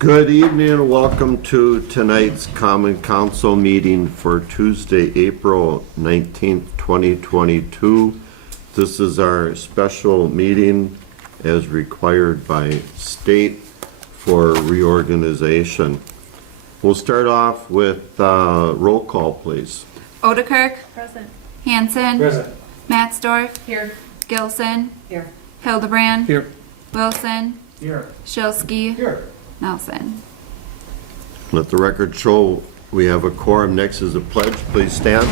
Good evening and welcome to tonight's Common Council meeting for Tuesday, April 19th, 2022. This is our special meeting as required by state for reorganization. We'll start off with roll call, please. Odekirk. Present. Hanson. Present. Matzdorf. Here. Gilson. Here. Hildebrand. Here. Wilson. Here. Shilsky. Here. Nelson. Let the record show we have a quorum. Next is a pledge. Please stand.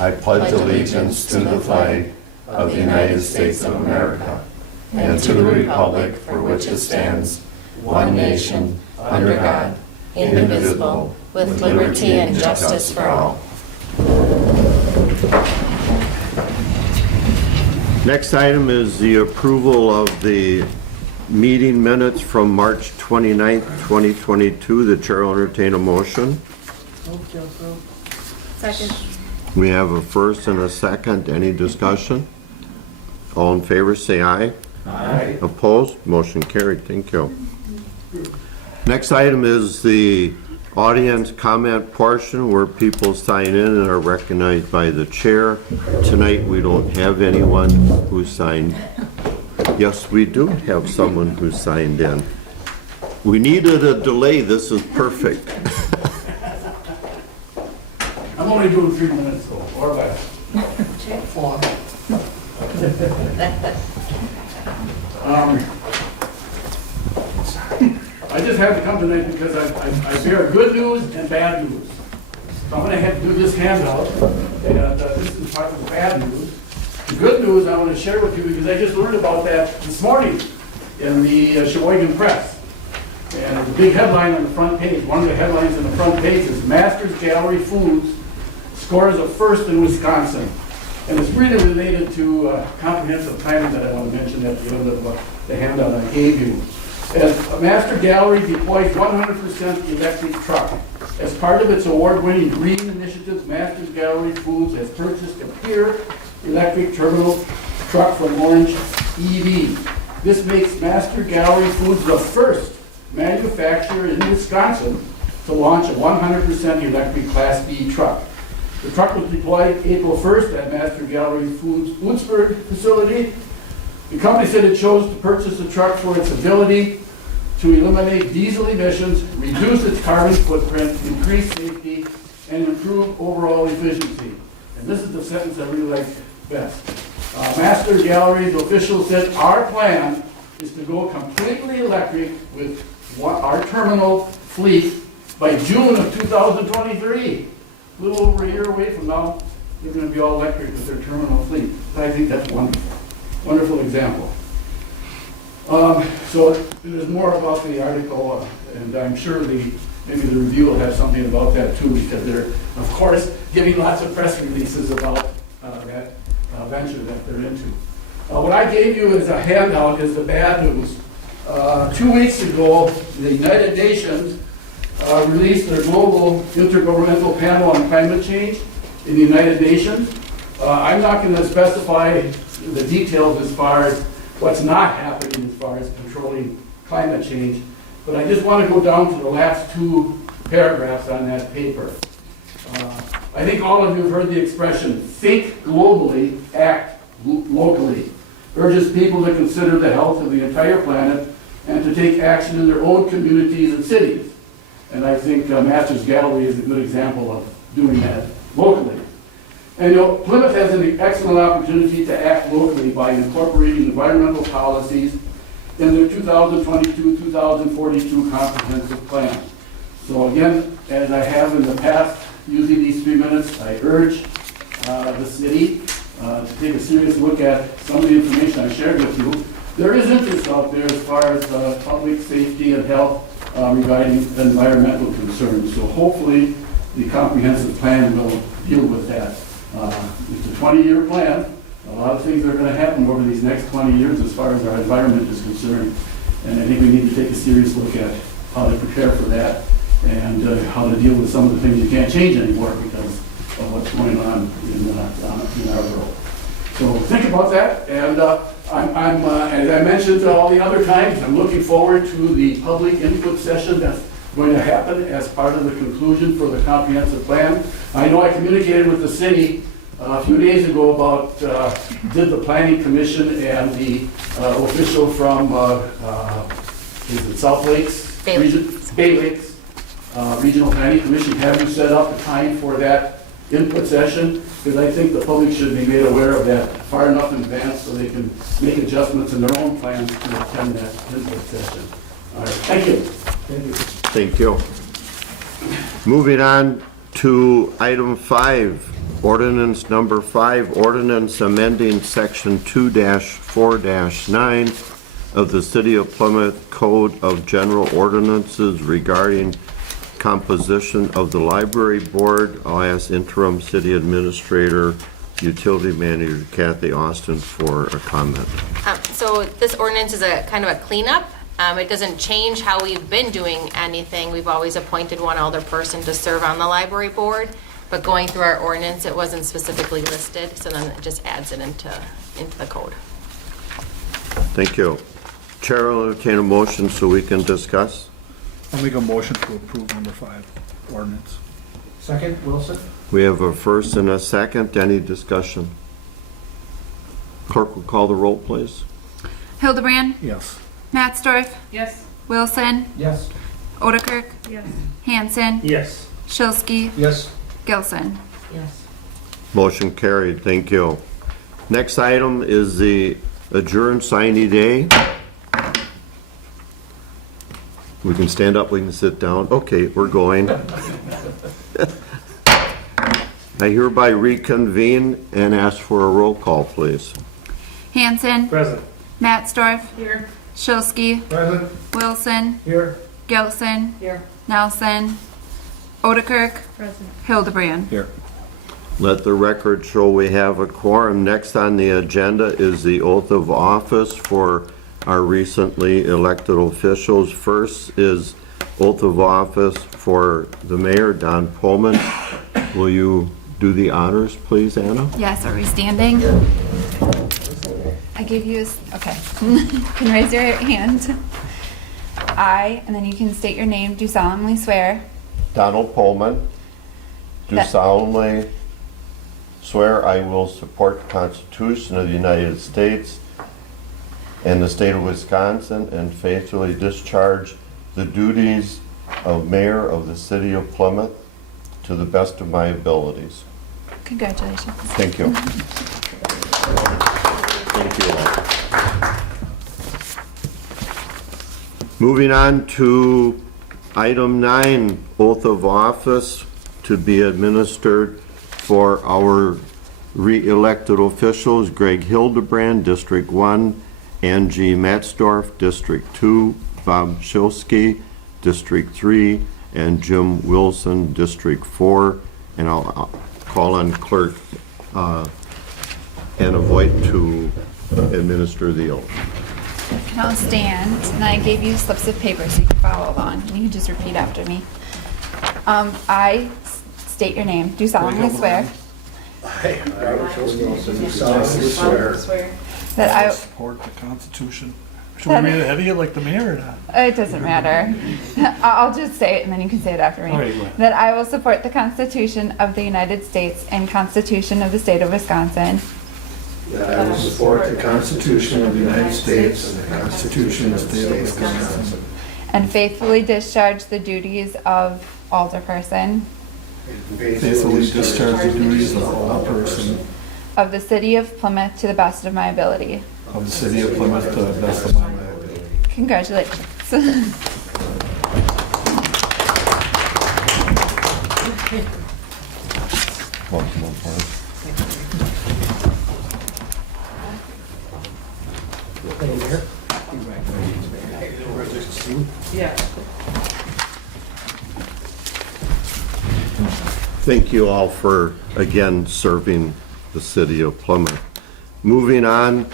I pledge allegiance to the flag of the United States of America and to the republic for which it stands, one nation, under God, indivisible, with liberty and justice for all. Next item is the approval of the meeting minutes from March 29th, 2022. The chair will entertain a motion. Second. We have a first and a second. Any discussion? All in favor, say aye. Aye. Opposed? Motion carried. Thank you. Next item is the audience comment portion where people sign in and are recognized by the chair. Tonight, we don't have anyone who signed. Yes, we do have someone who signed in. We needed a delay. This is perfect. I'm only doing 3 minutes though, or less. Check form. I just had to come tonight because I bear good news and bad news. So I'm gonna have to do this handout, and this is part of the bad news. The good news I want to share with you because I just learned about that this morning in the Sheboygan Press. And there's a big headline on the front page. One of the headlines on the front page is Masters Gallery Foods scores a first in Wisconsin. And it's really related to comprehensive planning that I want to mention at the end of the handout I gave you. As a Master Gallery deploys 100% electric truck. As part of its award-winning green initiatives, Masters Gallery Foods has purchased a Pier electric terminal truck from Orange EV. This makes Master Gallery Foods the first manufacturer in Wisconsin to launch a 100% electric Class B truck. The truck was deployed April 1st at Master Gallery Foods' Woodsburg facility. The company said it chose to purchase the truck for its ability to eliminate diesel emissions, reduce its carbon footprint, increase safety, and improve overall efficiency. And this is the sentence I really like best. Master Gallery's officials said, our plan is to go completely electric with our terminal fleet by June of 2023. A little over a year away from now, they're going to be all electric with their terminal fleet. I think that's wonderful. Wonderful example. So there's more about the article, and I'm sure maybe the review will have something about that too, because they're, of course, giving lots of press releases about that venture that they're into. What I gave you as a handout is the bad news. 2 weeks ago, the United Nations released their Global Intergovernmental Panel on Climate Change in the United Nations. I'm not going to specify the details as far as what's not happening as far as controlling climate change, but I just want to go down to the last 2 paragraphs on that paper. I think all of you have heard the expression, think globally, act locally. Urges people to consider the health of the entire planet and to take action in their own communities and cities. And I think Masters Gallery is a good example of doing that locally. And Plymouth has an excellent opportunity to act locally by incorporating environmental policies in their 2022-2042 comprehensive plan. So again, as I have in the past, using these 3 minutes, I urge the city to take a serious look at some of the information I shared with you. There is interest out there as far as public safety and health regarding environmental concerns. So hopefully the comprehensive plan will deal with that. It's a 20-year plan. A lot of things are going to happen over these next 20 years as far as our environment is concerned. And I think we need to take a serious look at how to prepare for that and how to deal with some of the things you can't change anymore because of what's going on in our world. So think about that, and As I mentioned all the other times, I'm looking forward to the public input session that's going to happen as part of the conclusion for the comprehensive plan. I know I communicated with the city a few days ago about, did the planning commission and the official from, is it South Lakes? Bay Lakes. Bay Lakes Regional Planning Commission, have you set up a time for that input session? Because I think the public should be made aware of that far enough in advance so they can make adjustments in their own plans to attend that input session. All right, thank you. Thank you. Moving on to item 5, ordinance number 5, ordinance amending section 2-4-9 of the City of Plymouth Code of General Ordinances regarding composition of the library board. I'll ask interim city administrator, utility manager Kathy Austin for a comment. So this ordinance is a kind of a cleanup. It doesn't change how we've been doing anything. We've always appointed one other person to serve on the library board, but going through our ordinance, it wasn't specifically listed, so then it just adds it into the code. Thank you. Chair will entertain a motion so we can discuss. I'll make a motion to approve number 5 ordinance. Second, Wilson? We have a first and a second. Any discussion? Clerk will call the roll, please. Hildebrand, Yes. Mattsdorf, Yes. Wilson, Yes. Odekirk, Yes. Hanson, Yes. Shilsky, Yes. Gilson. Yes. Motion carried. Thank you. Next item is the adjourn signing day. We can stand up, we can sit down. Okay, we're going. I hereby reconvene and ask for a roll call, please. Hanson, Present. Mattsdorf, Here. Shilsky, Present. Wilson, Here. Gilson, Here. Nelson, Odekirk, Present. Hildebrand. Here. Let the record show we have a quorum. Next on the agenda is the oath of office for our recently elected officials. First is oath of office for the mayor, Don Pullman. Will you do the honors, please, Anna? Yes, are we standing? I give you, okay. You can raise your hand. I, and then you can state your name, do solemnly swear Donald Pullman, do That- solemnly swear I will support the Constitution of the United States and the state of Wisconsin and faithfully discharge the duties of mayor of the city of Plymouth to the best of my abilities. Congratulations. Thank you. Thank you all. Moving on to item 9, oath of office to be administered for our re-elected officials, Greg Hildebrand, District 1, Angie Mattsdorf, District 2, Bob Shilsky, District 3, and Jim Wilson, District 4. And I'll call on Clerk Anna Voigt to administer the oath. You can all stand, and I gave you slips of paper so you can follow along. You can just repeat after me. I state your name, do solemnly swear that I, Support the Constitution. Should we read it heavy like the mayor or not? it doesn't matter. I'll just say it and then you can say it after me. All right, go ahead. That I will support the Constitution of the United States and Constitution of the State of Wisconsin, That I will support the Constitution of the United States and the Constitution of the State of Wisconsin. and faithfully discharge the duties of alderperson Faithfully discharge the duties of all person of the City of Plymouth to the best of my ability. of the city of Plymouth to the best of my ability. Congratulations. Welcome aboard. Thank you all for, again, serving the city of Plymouth. Moving on,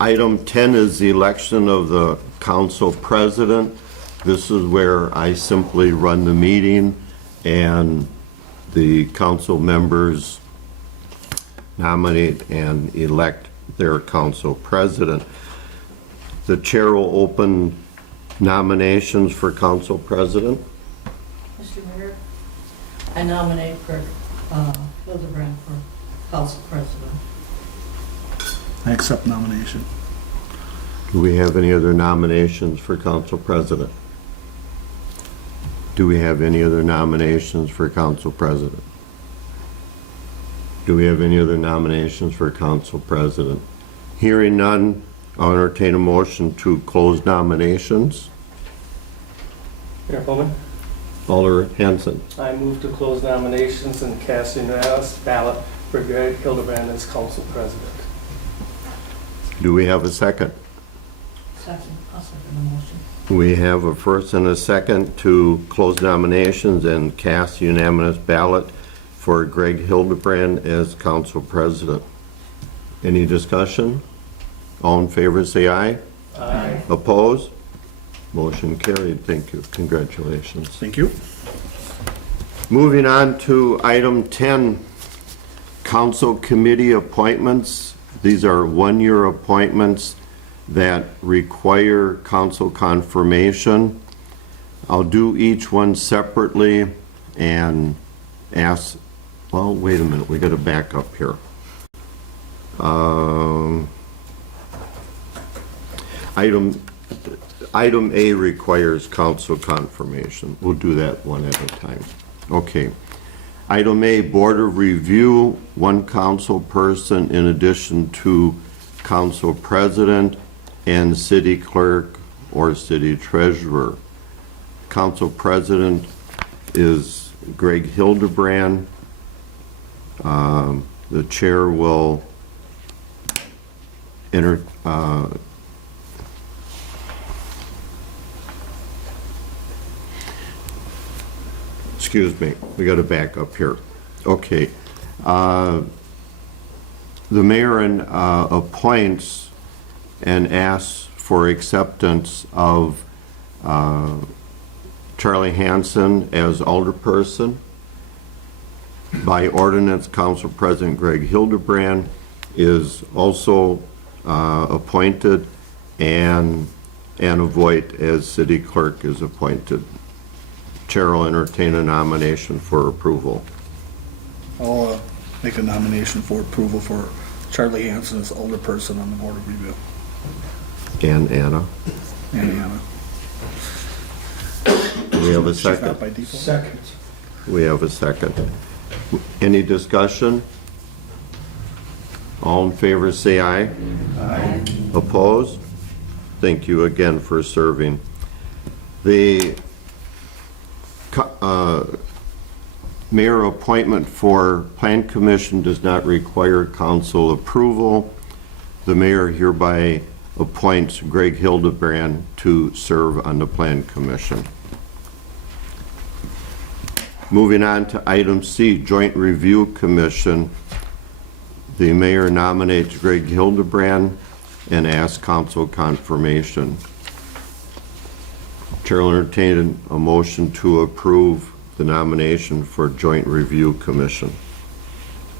item 10 is the election of the council president. This is where I simply run the meeting and the council members nominate and elect their council president. The chair will open nominations for council president. Mr. Mayor, I nominate Greg Hildebrand for council president. I accept nomination. Do we have any other nominations for council president? Do we have any other nominations for council president? Do we have any other nominations for council president? Hearing none, I'll entertain a motion to close nominations. Mayor Bowman, Alder Hanson. I move to close nominations and cast unanimous ballot for Greg Hildebrand as council president. Do we have a second? Second, I'll second the motion. We have a first and a second to close nominations and cast unanimous ballot for Greg Hildebrand as council president. Any discussion? All in favor, say aye. Aye. Opposed? Motion carried. Thank you. Congratulations. Thank you. Moving on to item 10, council committee appointments. These are one-year appointments that require council confirmation. I'll do each one separately and ask, well, wait a minute, we got to back up here. Item A requires council confirmation. We'll do that one at a time. Okay. Item A, Board of Review, one council person in addition to council president and city clerk or city treasurer. Council president is Greg Hildebrand. The chair will excuse me, we got to back up here. Okay. The mayor appoints and asks for acceptance of Charlie Hanson as alderperson. By ordinance, Council President Greg Hildebrand is also appointed, and Anna Voigt as city clerk is appointed. Chair will entertain a nomination for approval. I'll make a nomination for approval for Charlie Hanson as alderperson on the Board of Review. And Anna. And Anna. Do we have a She's not second? by default. Second. We have a second. Any discussion? All in favor, say aye. Aye. Opposed? Thank you again for serving. The mayor appointment for Plan Commission does not require council approval. The mayor hereby appoints Greg Hildebrand to serve on the Plan Commission. Moving on to item C, Joint Review Commission. The mayor nominates Greg Hildebrand and asks council confirmation. Chair will entertain a motion to approve the nomination for Joint Review Commission.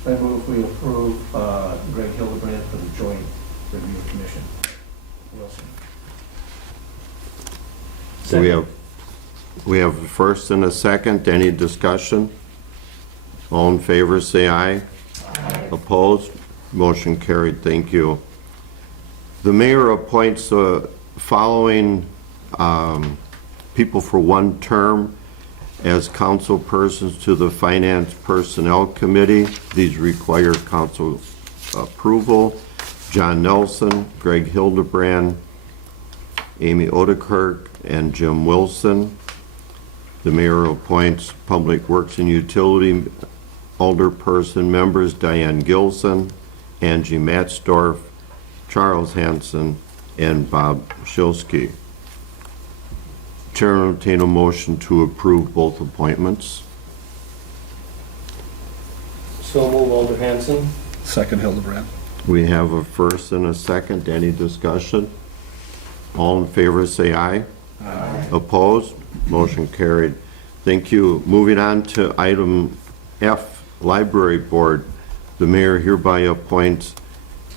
I move we approve Greg Hildebrand for the Joint Review Commission. Wilson. We have a first and a second. Any discussion? All in favor, say aye. Aye. Opposed? Motion carried. Thank you. The mayor appoints the following people for one term as council persons to the Finance Personnel Committee. These require council approval. John Nelson, Greg Hildebrand, Amy Odekirk, and Jim Wilson. The mayor appoints Public Works and Utility alderperson members Diane Gilson, Angie Matzdorf, Charles Hanson, and Bob Shilsky. Chair will entertain a motion to approve both appointments. So move, Alder Hanson. Second, Hildebrand. We have a first and a second. Any discussion? All in favor, say aye. Aye. Opposed? Motion carried. Thank you. Moving on to item F, Library Board. The mayor hereby appoints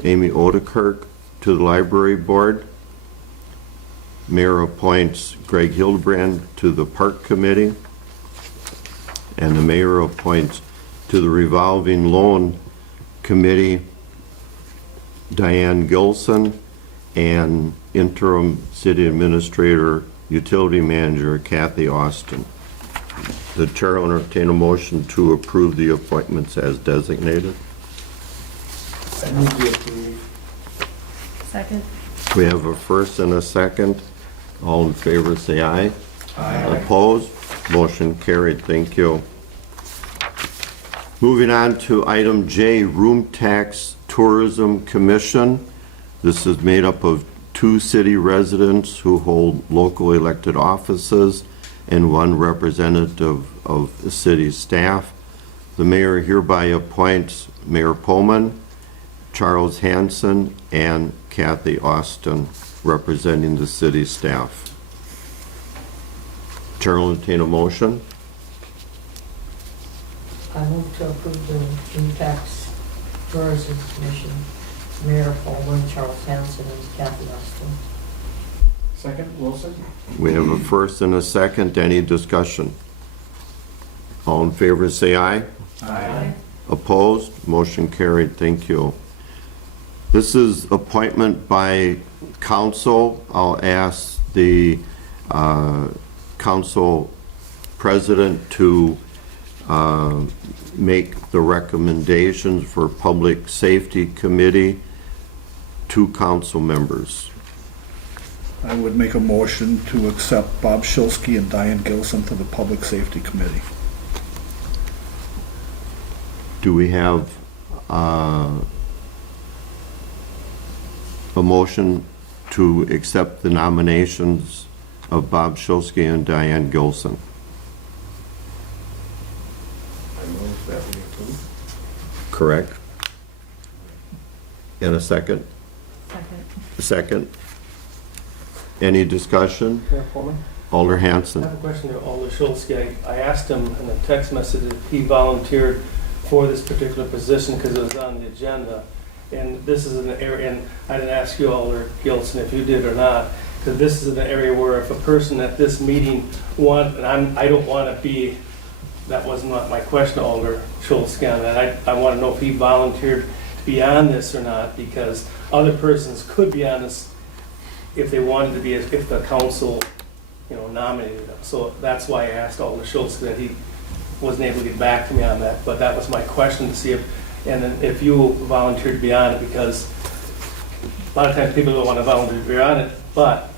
Amy Odekirk to the Library Board. Mayor appoints Greg Hildebrand to the Park Committee. And the mayor appoints to the Revolving Loan Committee Diane Gilson and interim city administrator, utility manager Kathy Austin. The chair will entertain a motion to approve the appointments as designated. I move we approve. Second. We have a first and a second. All in favor, say aye. Aye. Opposed? Motion carried. Thank you. Moving on to item J, Room Tax Tourism Commission. This is made up of 2 city residents who hold local elected offices and 1 representative of the city staff. The mayor hereby appoints Mayor Pullman, Charles Hanson, and Kathy Austin, representing the city staff. Chair will entertain a motion. I move to approve the Room Tax Tourism Commission, Mayor Coleman, Charles Hanson, and Kathy Austin. Second, Wilson? We have a first and a second. Any discussion? All in favor, say aye. Aye. Opposed? Motion carried. Thank you. This is appointment by council. I'll ask the council president to make the recommendations for Public Safety Committee to council members. I would make a motion to accept Bob Shilsky and Diane Gilson to the Public Safety Committee. Do we have a motion to accept the nominations of Bob Shilsky and Diane Gilson? I move that we approve. Correct? And a second? Second. Second. Any discussion? Mayor Coleman? Alder I Hanson. have a question to Alder Schultzke. I asked him in a text message if he volunteered for this particular position because it was on the agenda. And this is an area, and I didn't ask you, Alder Gilson, if you did or not, because this is an area where if a person at this meeting and I don't want to be, that was not my question, Alder Schultzke, on that. I want to know if he volunteered to be on this or not, because other persons could be on this if they wanted to be, if the council, nominated them. So that's why I asked Alder Schultz that he wasn't able to get back to me on that. But that was my question, to see if you volunteered to be on it, because a lot of times people don't want to volunteer to be on it, but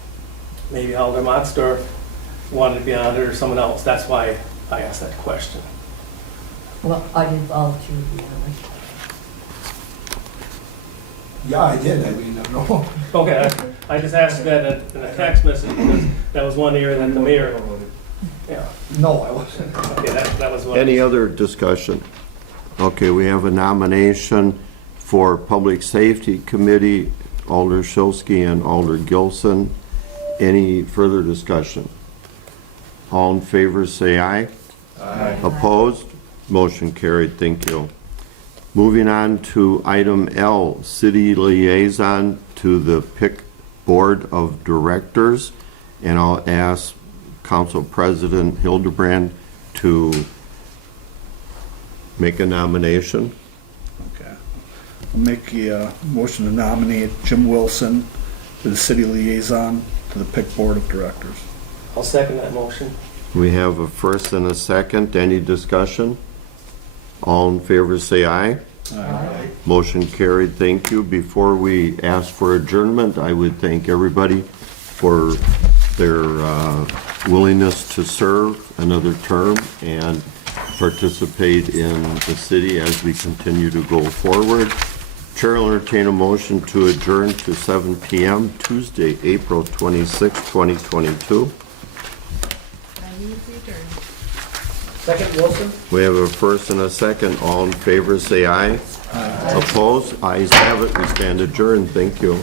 maybe Alder Monster wanted to be on it or someone else. That's why I asked that question. Well, I did volunteer to be on it. Yeah, I did, I mean, I don't know. Okay, I just asked that in a text message because that was one area that the mayor, yeah. No, I wasn't. Okay, that was what. Any other discussion? Okay, we have a nomination for Public Safety Committee, Alder Shilsky and Alder Gilson. Any further discussion? All in favor, say aye. Aye. Opposed? Motion carried. Thank you. Moving on to item L, City Liaison to the PIC Board of Directors. And I'll ask Council President Hildebrand to make a nomination. Okay. I'll make a motion to nominate Jim Wilson to the City Liaison to the PIC Board of Directors. I'll second that motion. We have a first and a second. Any discussion? All in favor, say aye. Aye. Motion carried. Thank you. Before we ask for adjournment, I would thank everybody for their willingness to serve another term and participate in the city as we continue to go forward. Chair will entertain a motion to adjourn to 7 p.m. Tuesday, April 26, 2022. Second, Wilson? We have a first and a second. All in favor, say aye. Opposed? Ayes have it. We stand adjourned. Thank you.